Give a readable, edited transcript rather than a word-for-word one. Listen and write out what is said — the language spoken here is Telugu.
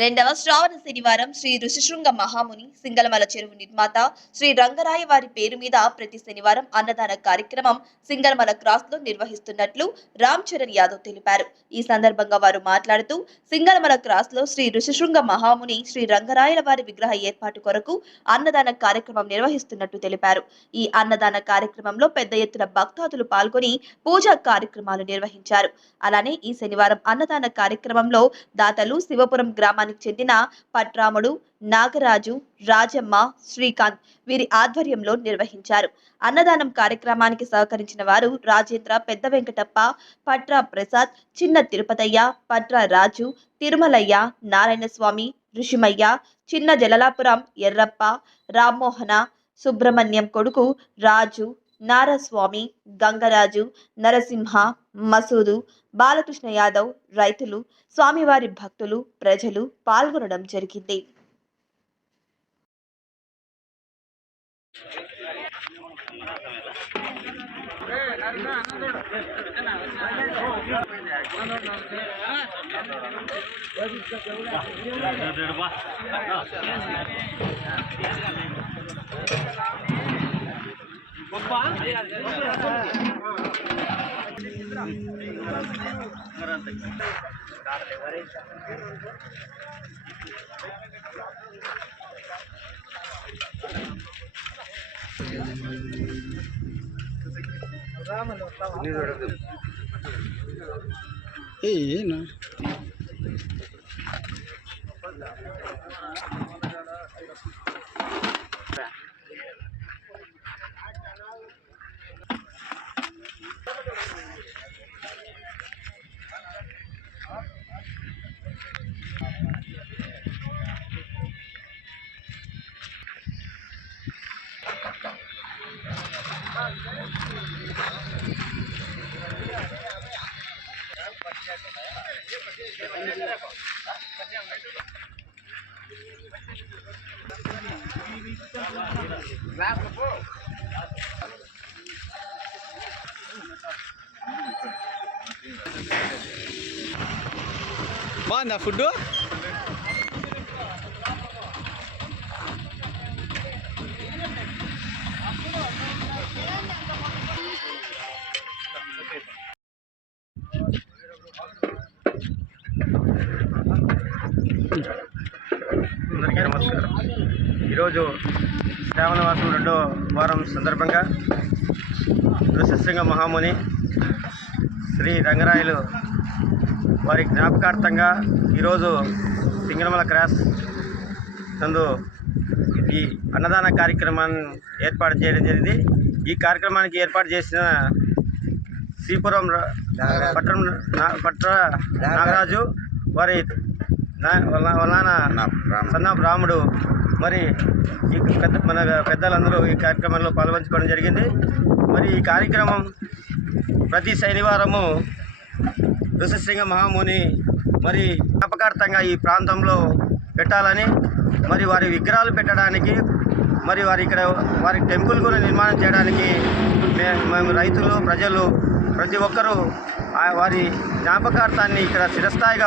రెండవ శ్రావణ శనివారం శ్రీ ఋషిశృంగ మహాముని సింగళమల చెరువు నిర్మాత శ్రీ రంగరాయ వారి పేరు మీద ప్రతి శనివారం అన్నదాన కార్యక్రమం సింగళమల క్రాస్ లో నిర్వహిస్తున్నట్లు రామ్ చరణ్ యాదవ్ తెలిపారు. ఈ సందర్భంగా వారు మాట్లాడుతూ సింగళమల క్రాస్ లో శ్రీ ఋషిశృంగ మహాముని శ్రీ రంగరాయల వారి విగ్రహ ఏర్పాటు కొరకు అన్నదాన కార్యక్రమం నిర్వహిస్తున్నట్టు తెలిపారు. ఈ అన్నదాన కార్యక్రమంలో పెద్ద ఎత్తున భక్తాదులు పాల్గొని పూజా కార్యక్రమాలు నిర్వహించారు. అలానే ఈ శనివారం అన్నదాన కార్యక్రమంలో దాతలు శివపురం గ్రామానికి చెందిన పట్రాముడు, నాగరాజు, రాజమ్మ, శ్రీకాంత్ వీరి ఆధ్వర్యంలో నిర్వహించారు. అన్నదానం కార్యక్రమానికి సహకరించిన వారు రాజేంద్ర, పెద్ద వెంకటప్ప, పట్రా ప్రసాద్, చిన్న తిరుపతయ్య, పట్రా రాజు, తిరుమలయ్య, నారాయణస్వామి, ఋషిమయ్య, చిన్న జలలాపురం, ఎర్రప్ప, రామ్మోహన, సుబ్రహ్మణ్యం కొడుకు రాజు, నారస్వామి, గంగరాజు, నరసింహ, మసూదు, బాలకృష్ణ యాదవ్, రైతులు, స్వామివారి భక్తులు, ప్రజలు పాల్గొనడం జరిగింది. ఏనా బాగుందా ఫుడ్? అందరికీ నమస్కారం. ఈరోజు శ్రావణ మాసం 2వ వారం సందర్భంగా ఋషిశృంగ మహాముని శ్రీ రంగరాయలు వారి జ్ఞాపకార్థంగా ఈరోజు సింగళమల క్రాస్ నందు ఈ అన్నదాన కార్యక్రమాన్ని ఏర్పాటు చేయడం జరిగింది. ఈ కార్యక్రమానికి ఏర్పాటు చేసిన శ్రీపురం పట్ర నాగరాజు వారి సన్నా రాముడు మరి మన పెద్దలందరూ ఈ కార్యక్రమంలో పాల్పంచుకోవడం జరిగింది. మరి ఈ కార్యక్రమం ప్రతి శనివారము ఋషిశృంగ మహాముని మరి జ్ఞాపకార్థంగా ఈ ప్రాంతంలో పెట్టాలని, మరి వారి విగ్రహాలు పెట్టడానికి, మరి వారి టెంపుల్ కూడా నిర్మాణం చేయడానికి మేము రైతులు, ప్రజలు ప్రతి ఒక్కరూ వారి జ్ఞాపకార్థాన్ని ఇక్కడ చిరస్థాయిగా